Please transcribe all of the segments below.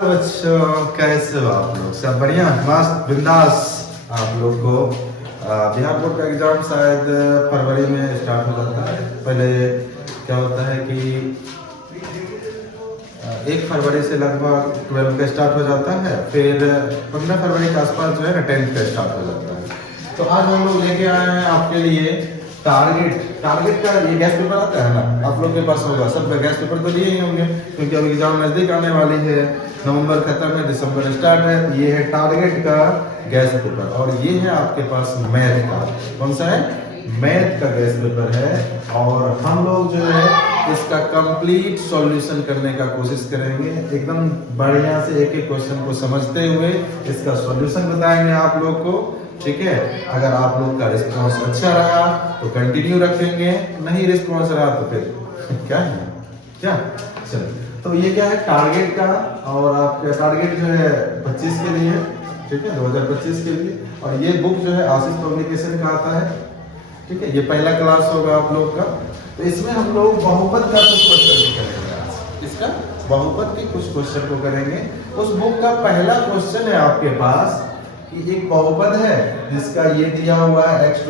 बच्चों कैसे हो आप लोग? सब बढ़िया, मस्त बिंदास। आप लोग को बिहार बोर्ड का एग्जाम शायद फरवरी में स्टार्ट हो जाता है। पहले क्या होता है कि 1 फरवरी से लगभग 12 का स्टार्ट हो जाता है, फिर 15 फरवरी के आसपास जो है ना 10th का स्टार्ट हो जाता है। तो आज हम लोग लेके आए हैं आपके लिए टारगेट का ये गैस पेपर आता है ना, आप लोग के पास होगा। सब गैस पेपर तो लिए ही होंगे क्योंकि अब एग्जाम नजदीक आने वाली है। नवंबर खत्म है, दिसंबर स्टार्ट है। ये है टारगेट का गैस पेपर और ये है आपके पास मैथ का। कौन सा है? मैथ का गैस पेपर है। और हम लोग जो है इसका कंप्लीट सॉल्यूशन करने का कोशिश करेंगे, एकदम बढ़िया से एक एक क्वेश्चन को समझते हुए इसका सॉल्यूशन बताएंगे आप लोग को। ठीक है, अगर आप लोग का रिस्पांस अच्छा रहा तो कंटिन्यू रखेंगे, नहीं रिस्पांस रहा तो फिर क्या चलो। तो ये क्या है टारगेट का, और आपका टारगेट जो है 25 के लिए, ठीक है, 2025 के लिए। और ये बुक जो है आशीष पब्लिकेशन का आता है। ठीक है, ये पहला क्लास होगा आप लोग का। तो इसमें हम लोग बहुपद का कुछ क्वेश्चन करेंगे आज। इसका बहुपद के कुछ क्वेश्चन को करेंगे। उस बुक का पहला क्वेश्चन है आपके पास कि एक बहुपद है जिसका ये दिया हुआ है x⁵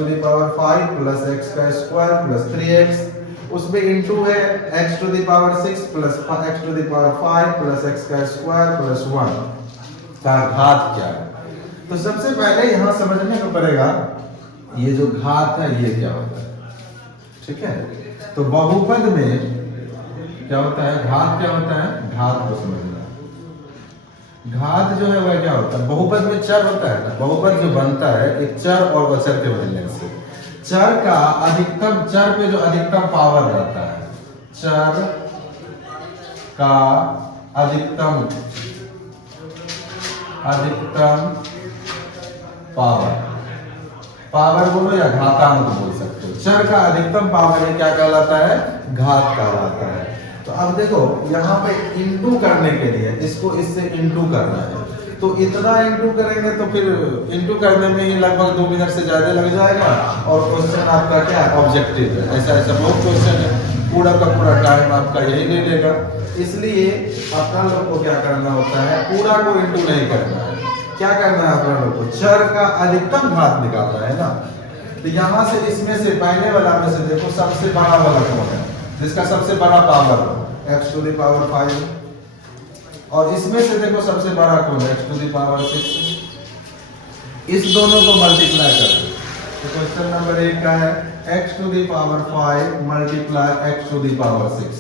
प्लस x का स्क्वायर प्लस 3x, उसमें इनटू है x⁶ plus x⁵ plus x का स्क्वायर प्लस 1 का घात क्या है। तो सबसे पहले यहाँ समझने को पड़ेगा ये जो घात है ये क्या होता है। ठीक है, तो बहुपद में क्या होता है, घात क्या होता है, घात को समझना। घात जो है वह क्या होता है, बहुपद में चर होता है ना, बहुपद जो बनता है एक चर और अचर के बनने से। चर का अधिकतम, चर पे जो अधिकतम पावर रहता है, चर का अधिकतम पावर बोलो या घातांक बोल सकते हो। चर का अधिकतम पावर ये क्या कहलाता है, घात कहलाता है। तो अब देखो यहाँ पे इंटू करने के लिए इसको इससे इंटू करना है, तो इतना इंटू करेंगे तो फिर इंटू करने में ही लगभग 2 मिनट से ज्यादा लग जाएगा। और क्वेश्चन आपका क्या ऑब्जेक्टिव है, ऐसा बहुत क्वेश्चन है, पूरा का पूरा टाइम आपका यही ले लेगा। इसलिए अपना लोग को क्या करना होता है, पूरा को इंटू नहीं करना है। क्या करना है अपना लोग को, चर का अधिकतम घात निकालना है ना। तो यहाँ से इसमें से पहले वाला में से देखो सबसे बड़ा वाला कौन है, जिसका सबसे बड़ा पावर x⁵, और इसमें से देखो सबसे बड़ा कौन है, x⁶। इस दोनों को मल्टीप्लाई करो। तो क्वेश्चन नंबर 1 का है x⁵ मल्टीप्लाई x⁶।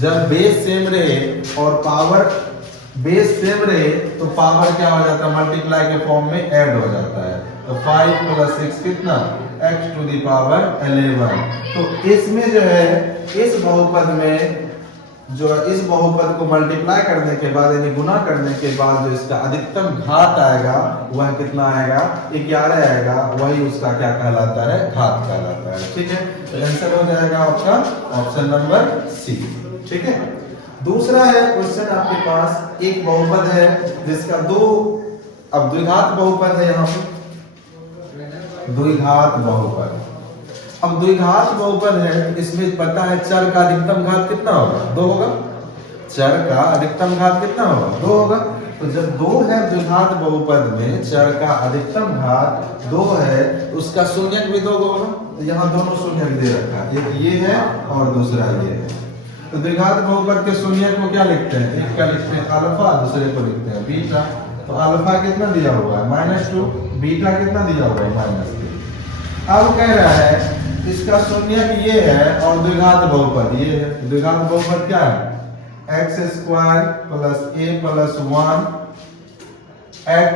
जब बेस सेम रहे और पावर बेस सेम रहे तो पावर क्या हो जाता है, मल्टीप्लाई के फॉर्म में ऐड हो जाता है। तो 5 + 6 कितना, x⁴11। तो इसमें जो है इस बहुपद में जो इस बहुपद को मल्टीप्लाई करने के बाद यानी गुना करने के बाद जो इसका अधिकतम घात आएगा वह कितना आएगा, 11 आएगा। वही उसका क्या कहलाता है, घात कहलाता है। ठीक है, तो आंसर हो जाएगा आपका ऑप्शन नंबर सी। ठीक है, दूसरा है क्वेश्चन आपके पास, एक बहुपद है जिसका अब द्विघात बहुपद है। यहाँ पे द्विघात बहुपद, अब द्विघात बहुपद है, इसमें पता है चर का अधिकतम घात कितना होगा, 2 होगा। चर का अधिकतम घात कितना होगा, 2 होगा। तो जब 2 है द्विघात बहुपद में, चर का अधिकतम घात 2 है, उसका शून्यक भी 2 होगा। तो यहाँ दोनों शून्यक दे रखा है, एक ये है और दूसरा ये है। तो द्विघात बहुपद के शून्यक को क्या लिखते हैं, एक का लिखते हैं अल्फा, दूसरे को लिखते हैं बीटा। तो अल्फा कितना दिया हुआ है, -2, बीटा कितना दिया हुआ है, -3। अब कह रहा है इसका शून्यक ये है और द्विघात बहुपद ये है। द्विघात बहुपद क्या है, x² + a + 1 x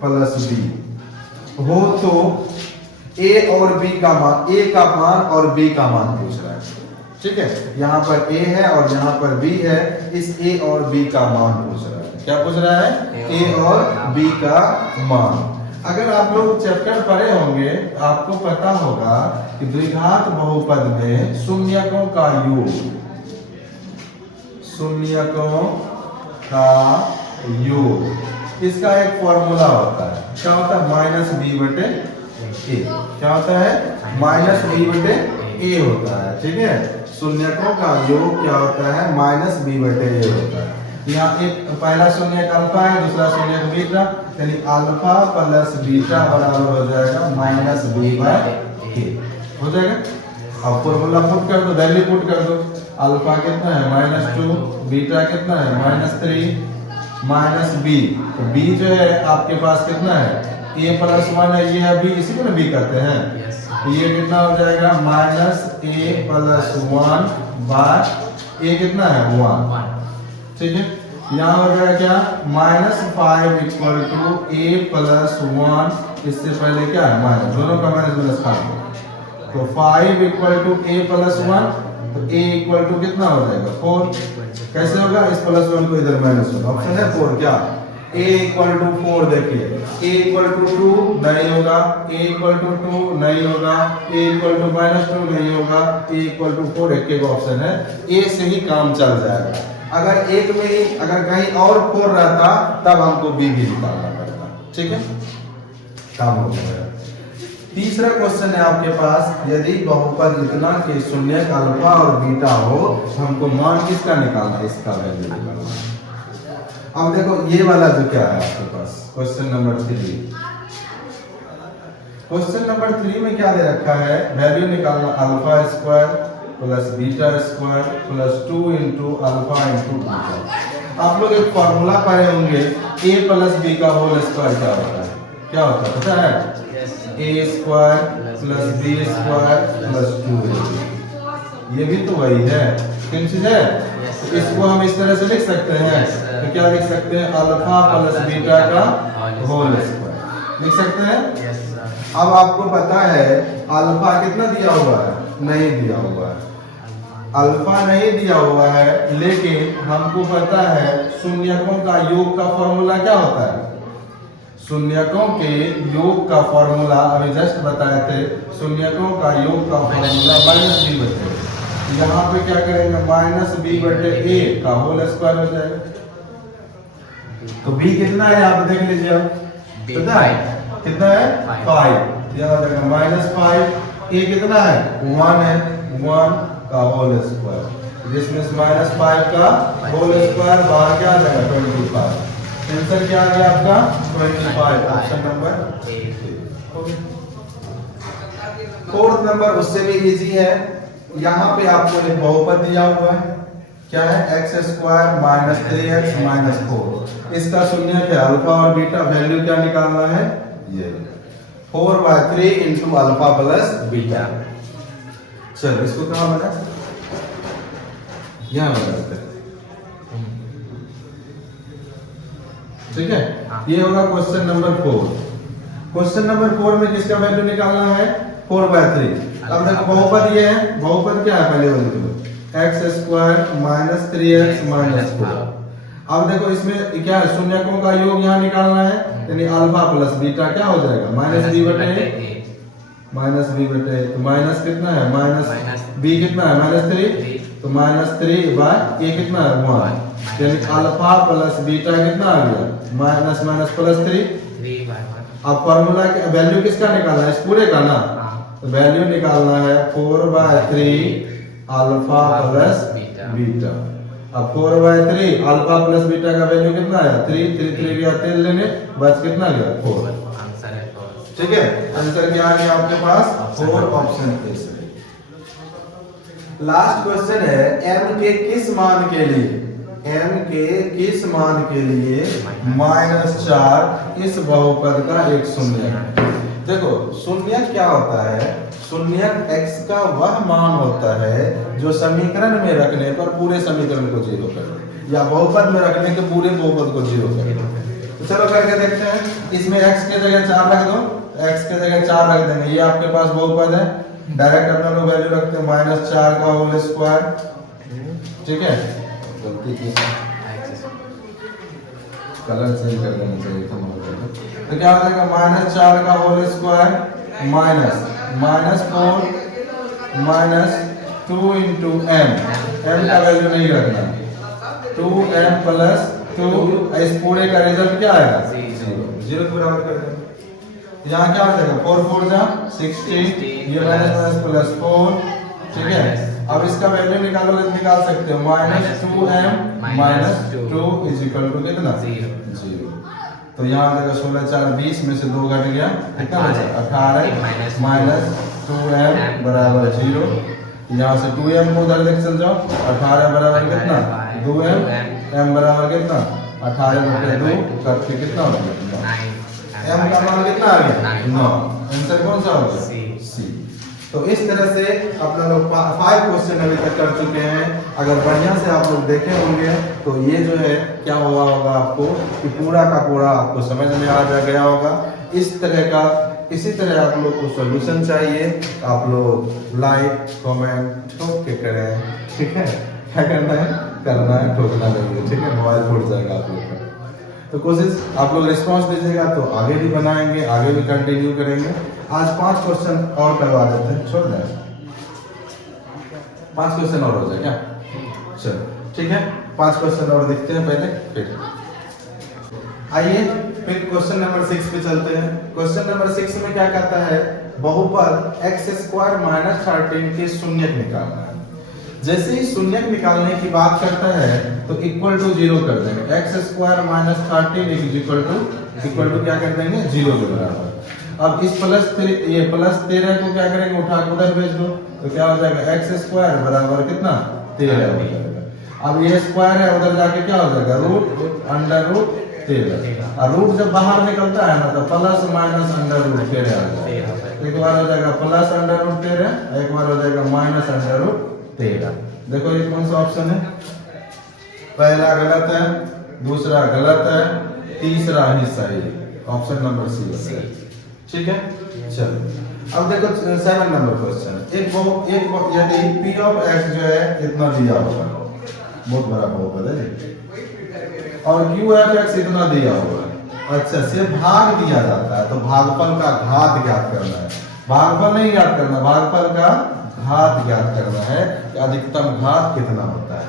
+ b हो तो a और b का मान, a का मान और b का मान पूछ रहा है। ठीक है, यहाँ पर a है और यहाँ पर b है, इस a और b का मान पूछ रहा है। क्या पूछ रहा है, a और b का मान। अगर आप लोग चैप्टर पढ़े होंगे आपको पता होगा कि द्विघात बहुपद में शून्यकों का योग, शून्यकों का योग, इसका एक फॉर्मूला होता है। क्या होता है, -b/a। क्या होता है, -b/a होता है। ठीक है, शून्यकों का योग क्या होता है, -b/a होता है। यहाँ एक पहला शून्य अल्फा है, दूसरा शून्य बीटा, यानी अल्फा प्लस बीटा बराबर हो जाएगा माइनस बी बाय ए हो जाएगा। अब फॉर्मूला पुट कर दो, वैल्यू पुट कर दो। अल्फा कितना है -2, बीटा कितना है -3 माइनस बी, तो बी जो है आपके पास कितना है a प्लस 1 है, ये अभी इसी को ना बी कहते हैं। ये कितना हो जाएगा -a प्लस 1 बाय a कितना है 1, ठीक है। यहाँ हो जाएगा क्या -5 इक्वल टू a प्लस 1, इससे पहले क्या है माइनस, दोनों का माइनस प्लस खा दो, तो 5 इक्वल टू a प्लस 1, तो a इक्वल टू कितना हो जाएगा 4। कैसे होगा, इस प्लस 1 को इधर माइनस होगा, ऑप्शन है 4। क्या a इक्वल टू 4, देखिए a इक्वल टू 2 नहीं होगा, a इक्वल टू 2 नहीं होगा, a इक्वल टू -2 नहीं होगा, a इक्वल टू 4, एक एक ऑप्शन है, a से ही काम चल जाएगा। अगर एक में ही अगर कहीं और 4 रहता तब हमको b भी निकालना पड़ता, ठीक है, काम हो गया। तीसरा क्वेश्चन है आपके पास, यदि बहुपद इतना के शून्य अल्फा और बीटा हो, हमको मान किसका निकालना है, इसका वैल्यू निकालना है। अब देखो ये वाला जो क्या है आपके पास क्वेश्चन नंबर 3, क्वेश्चन नंबर 3 में क्या दे रखा है, वैल्यू निकालना alpha square plus beta square plus 2 into alpha into beta. आप लोग एक फॉर्मूला पढ़े होंगे, a प्लस बी का होल स्क्वायर क्या होता है, क्या होता है पता है, a square plus B square plus 2ab। ये भी तो वही है, किन चीज है, इसको हम इस तरह से लिख सकते हैं, तो क्या लिख सकते हैं, अल्फा प्लस बीटा का होल स्क्वायर लिख सकते हैं। अब आपको पता है अल्फा कितना दिया हुआ है, नहीं दिया हुआ है, अल्फा नहीं दिया हुआ है, लेकिन हमको पता है शून्यकों का योग का फॉर्मूला क्या होता है, शून्यकों के योग का फॉर्मूला अभी जस्ट बताए थे, शून्यकों का योग का फॉर्मूला -b बटे, यहाँ पे क्या करेंगे -b बटे a का होल स्क्वायर हो जाएगा। तो b कितना है आप देख लीजिए, अब पता है कितना है 5, यहाँ देखो -5, a कितना है 1 है, 1 का होल स्क्वायर, जिसमें -5 का होल स्क्वायर बाहर क्या आ जाएगा 25। आंसर क्या आ गया आपका 25, option number A. Fourth number उससे भी इजी है, यहाँ पे आपको एक बहुपद दिया हुआ है, क्या है x स्क्वायर -3x -4, इसका शून्य है अल्फा और बीटा, वैल्यू क्या निकालना है, ये 4/3 इंटू अल्फा प्लस बीटा। चलो इसको कहाँ बना, यहाँ बनाते हैं, ठीक है। ये होगा क्वेश्चन नंबर 4। क्वेश्चन नंबर 4 में किसका वैल्यू निकालना है 4/3। अब देखो बहुपद ये है, बहुपद क्या है पहले वाले में x स्क्वायर -3x -4। अब देखो इसमें क्या है, शून्यकों का योग यहाँ निकालना है, यानी अल्फा प्लस बीटा क्या हो जाएगा -b बटे, तो माइनस कितना है b कितना है -3, तो -3/a कितना है 1, यानी अल्फा प्लस बीटा कितना आ गया -3। अब फॉर्मूला के वैल्यू किसका निकालना है, इस पूरे का ना, तो वैल्यू निकालना है 4/3 अल्फा प्लस बीटा। अब 4/3 अल्फा प्लस बीटा का वैल्यू कितना आया 3, 3 गया 3 लेने, बस कितना गया 4, आंसर है 4, ठीक है। आंसर क्या आ गया आपके पास 4, ऑप्शन ए से। लास्ट क्वेश्चन है, m के किस मान के लिए, m के किस मान के लिए -4 इस बहुपद का एक शून्य है। देखो शून्य क्या होता है, शून्य x का वह मान होता है जो समीकरण में रखने पर पूरे समीकरण को 0 कर दे, या बहुपद में रखने के पूरे बहुपद को 0 कर दे। तो चलो करके देखते हैं, इसमें x के जगह 4 रख दो, x के जगह 4 रख देंगे, ये आपके पास बहुपद है, डायरेक्ट अपना लोग वैल्यू रखते हैं -4 का होल स्क्वायर, ठीक है। गलती की कलर चेंज कर देना चाहिए था, तो क्या हो जाएगा -4 का होल स्क्वायर -4 -2 इंटू m का वैल्यू नहीं रखना, 2m प्लस 2, इस पूरे का रिजल्ट क्या आएगा 0 के बराबर कर देंगे। यहाँ क्या हो जाएगा 4 4 जा 16, ये -+ +4, ठीक है, अब इसका वैल्यू निकालोगे तो निकाल सकते हो -2m - 2 इज इक्वल टू कितना 0। तो यहाँ देखो 16 4 20 में से 2 घट गया कितना बचा 18 -2m बराबर 0। यहाँ से 2m को उधर लेके चल जाओ 18 बराबर कितना 2m m बराबर कितना 18 बटे 2 करके कितना हो गया m का मान कितना आ गया 9। आंसर कौन सा होगा सी। तो इस तरह से अपना लोग 5 क्वेश्चन अभी तक कर चुके हैं। अगर बढ़िया से आप लोग देखे होंगे तो ये जो है क्या हुआ होगा आपको कि पूरा का पूरा आपको समझ में आ गया होगा। इस तरह का इसी तरह आप लोग को सॉल्यूशन चाहिए आप लोग लाइक कमेंट ठोक के करें, ठीक है। क्या करना है ठोकना नहीं, ठीक है। मोबाइल फूट जाएगा आप लोग का। तो कोशिश आप लोग रिस्पांस दीजिएगा तो आगे भी बनाएंगे, आगे भी कंटिन्यू करेंगे। आज 5 क्वेश्चन और करवा देते हैं, छोड़ दें 5 क्वेश्चन और हो जाए क्या, चलो ठीक है। 5 क्वेश्चन और देखते हैं पहले, फिर आइए फिर क्वेश्चन नंबर 6 पे चलते हैं। क्वेश्चन नंबर 6 में क्या कहता है बहुपद x² - 13 के शून्यक निकालना है। जैसे ही शून्यक निकालने की बात करता है तो इक्वल टू 0 कर देंगे। x² - 13 इक्वल टू क्या कर देंगे 0 के बराबर। अब इस +13 को क्या करेंगे उठा के उधर भेज दो तो क्या हो जाएगा x² बराबर कितना 13 हो जाएगा। अब ये स्क्वायर है उधर जाके क्या हो जाएगा √√13 और रूट जब बाहर निकलता है ना तो प्लस माइनस √13 आ जाएगा। एक बार हो जाएगा प्लस √13 एक बार हो जाएगा माइनस √13। देखो ये कौन सा ऑप्शन है, पहला गलत है, दूसरा गलत है, तीसरा ही सही, ऑप्शन नंबर सी है, ठीक है। चलो अब देखो 7 नंबर क्वेश्चन। एक यदि p ऑफ x जो है इतना दिया होगा, बहुत बड़ा बहुपद है, और q ऑफ x इतना दिया होगा, अच्छा से भाग दिया जाता है तो भागफल का घात ज्ञात करना है। भागफल नहीं ज्ञात करना, भागफल का घात ज्ञात करना है कि अधिकतम घात कितना होता है।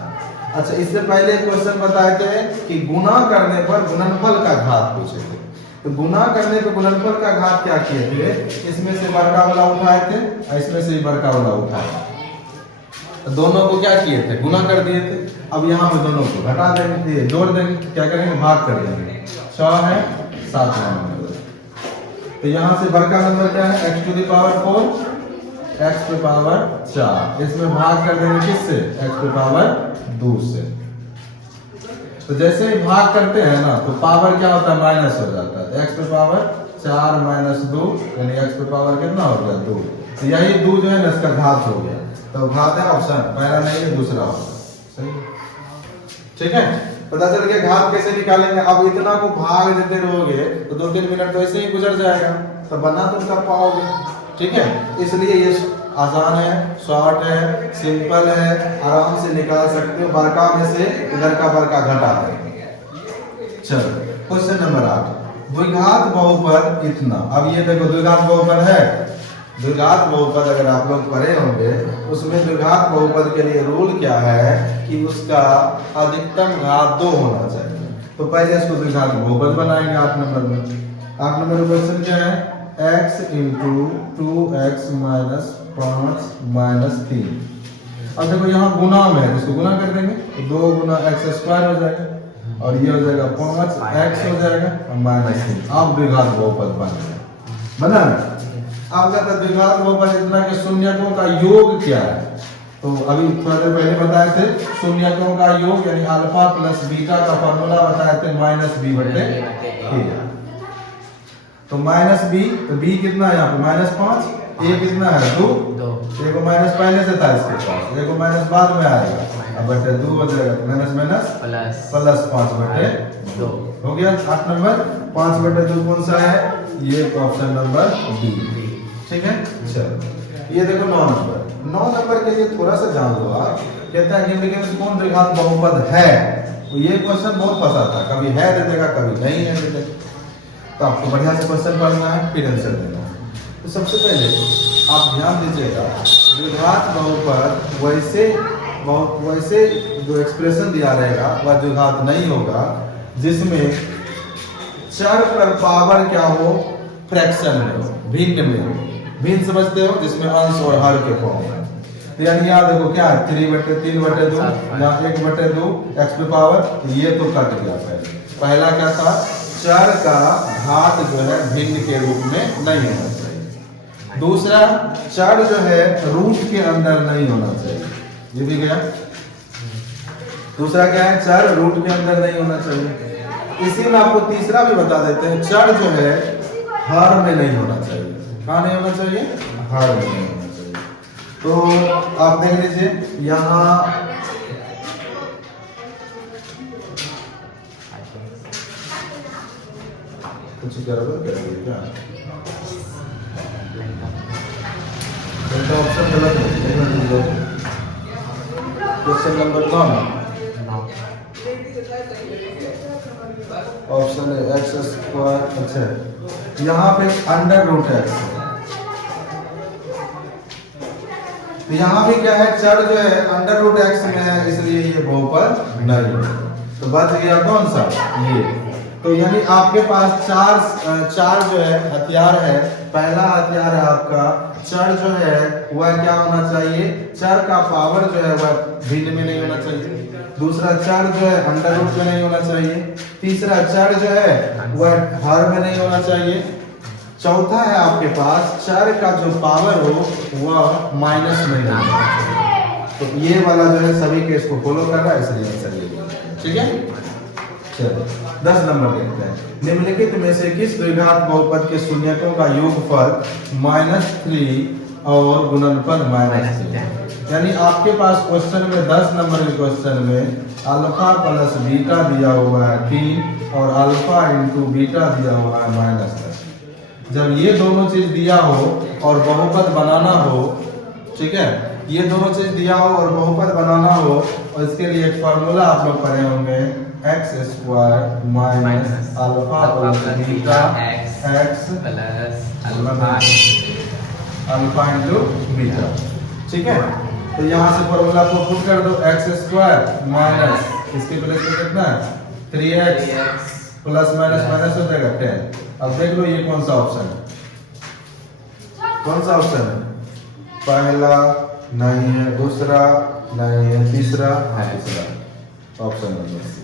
अच्छा इससे पहले क्वेश्चन बताए थे कि गुणा करने पर गुणनफल का घात पूछे थे। तो गुणा करने पे गुणनफल का घात क्या किए थे, इसमें से बड़का वाला उठाए थे और इसमें से बड़का वाला उठाए, तो दोनों को क्या किए थे गुणा कर दिए थे। अब यहाँ पे दोनों को घटा देंगे, जोड़ देंगे, क्या करेंगे भाग कर देंगे। 6 है 7 नंबर, तो यहाँ से बड़का नंबर क्या है x⁴ x⁴ 4, इसमें भाग कर देंगे किससे x⁴ 2 से। तो जैसे ही भाग करते हैं ना तो पावर क्या होता है माइनस हो जाता है, x⁴ 4 - 2 यानी x⁴ कितना हो गया 2। तो यही 2 जो है ना इसका घात हो गया, तो घात है ऑप्शन पहला नहीं है दूसरा ऑप्शन, सही ठीक है। पता चल गया घात कैसे निकालेंगे। अब इतना को भाग देते रहोगे तो 2-3 मिनट तो ऐसे ही गुजर जाएगा, तो बना तुम कर पाओगे, ठीक है। इसलिए ये आसान है, शॉर्ट है, सिंपल है, आराम से निकाल सकते हो। बड़का में से इधर का बड़का घटा देंगे। चलो क्वेश्चन नंबर 8, द्विघात बहुपद इतना। अब ये देखो द्विघात बहुपद है, द्विघात बहुपद अगर आप लोग पढ़े होंगे उसमें द्विघात बहुपद के लिए रूल क्या है कि उसका अधिकतम घात 2 होना चाहिए। तो पहले इसको द्विघात बहुपद बनाएंगे 8 नंबर में। 8 नंबर का क्वेश्चन क्या है x × 2x - 5 - 3। अब देखो यहाँ गुना में है, इसको गुना कर देंगे तो 2 × x² हो जाएगा और ये हो जाएगा 5x हो जाएगा और -3। अब द्विघात बहुपद बना ना। अब कहता है द्विघात बहुपद इतना के शून्यकों का योग क्या है। तो अभी थोड़ा देर पहले बताए थे शून्यकों का योग यानी अल्फा प्लस बीटा का फॉर्मूला बताए थे -b/a। तो -b, तो b कितना है यहाँ पे -5, a कितना है 2, a को माइनस पहले से था इसके पास, a को माइनस बाद में आएगा, अब बटे 2 हो जाएगा, प्लस 5/2 हो गया। 8 नंबर 5/2 कौन सा है, ये ऑप्शन नंबर डी, ठीक है। चलो ये देखो 9 नंबर के लिए थोड़ा सा जान लो आप। कहता है कि कौन द्विघात बहुपद है, तो ये क्वेश्चन बहुत फंसा था, कभी है दे देगा कभी नहीं है दे देगा। तो आपको बढ़िया से क्वेश्चन पढ़ना है फिर आंसर देना है। तो सबसे पहले आप ध्यान दीजिएगा द्विघात बहुपद वैसे जो एक्सप्रेशन दिया रहेगा वह द्विघात नहीं होगा जिसमें चर पर पावर क्या हो फ्रैक्शन में हो, भिन्न में हो। भिन्न समझते हो जिसमें अंश और हर के फॉर्म है। तो यानी यहाँ देखो क्या है 3/2 या 1/2 x पे पावर, ये तो कट गया। पहला क्या था, चर का घात जो है भिन्न के रूप में नहीं होना चाहिए। दूसरा, चर जो है रूट के अंदर नहीं होना चाहिए, ये भी गया। दूसरा क्या है, चर रूट के अंदर नहीं होना चाहिए। इसी में आपको तीसरा भी बता देते हैं, चर जो है हर में नहीं होना चाहिए। कहाँ नहीं होना चाहिए, हर में नहीं होना चाहिए। तो आप देख लीजिए यहाँ कुछ गड़बड़ करेंगे क्या, ऑप्शन गलत है। क्वेश्चन नंबर 9 ऑप्शन है x²। अच्छा, यहाँ पे √x, तो यहाँ भी क्या है, चर जो है √x में है, इसलिए ये बहुपद नहीं है। तो बच गया कौन सा, ये। तो यानी आपके पास चार जो है हथियार है। पहला हथियार है आपका, चर जो है वह क्या होना चाहिए, चर का पावर जो है वह भिन्न में नहीं होना चाहिए। दूसरा, चर जो है √, में नहीं होना चाहिए। तीसरा, चर जो है वह हर में नहीं होना चाहिए। चौथा है आपके पास, चर का जो पावर हो वह माइनस में नहीं होना चाहिए। तो ये वाला जो है सभी केस को फॉलो कर रहा है, इसलिए आंसर ये है। ठीक है, चलो 10 नंबर देखते हैं। निम्नलिखित में से किस द्विघात बहुपद के शून्यकों का योगफल -3 और गुणनफल -3? यानी आपके पास क्वेश्चन में 10 नंबर के क्वेश्चन में अल्फा प्लस बीटा दिया हुआ है 3 और अल्फा इंटू बीटा दिया हुआ है -10। जब ये दोनों चीज दिया हो और बहुपद बनाना हो, ठीक है, ये दोनों चीज दिया हो और बहुपद बनाना हो, और इसके लिए एक फार्मूला आप लोग पढ़े होंगे, x² minus alpha plus beta x plus alpha into beta. ठीक है, तो यहाँ से फॉर्मूला को पुट कर दो, x² माइनस इसके प्लेस में कितना है 3x प्लस माइनस माइनस हो जाएगा 10। अब देख लो ये कौन सा ऑप्शन है, कौन सा ऑप्शन है, पहला नहीं है, दूसरा नहीं है, तीसरा है, तीसरा ऑप्शन नंबर सी।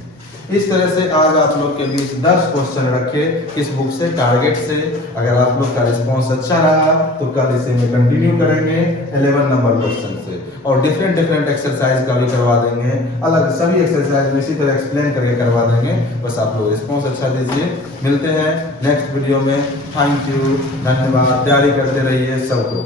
इस तरह से आज आप लोग के बीच 10 क्वेश्चन रखे इस बुक से, टारगेट से। अगर आप लोग का रिस्पांस अच्छा रहा तो कल इसे में कंटिन्यू करेंगे 11 नंबर क्वेश्चन से, और डिफरेंट एक्सरसाइज का भी करवा देंगे, अलग सभी एक्सरसाइज में इसी तरह एक्सप्लेन करके करवा देंगे। बस आप लोग रिस्पांस अच्छा दीजिए। मिलते हैं नेक्स्ट वीडियो में। थैंक यू, धन्यवाद। तैयारी करते रहिए सबको।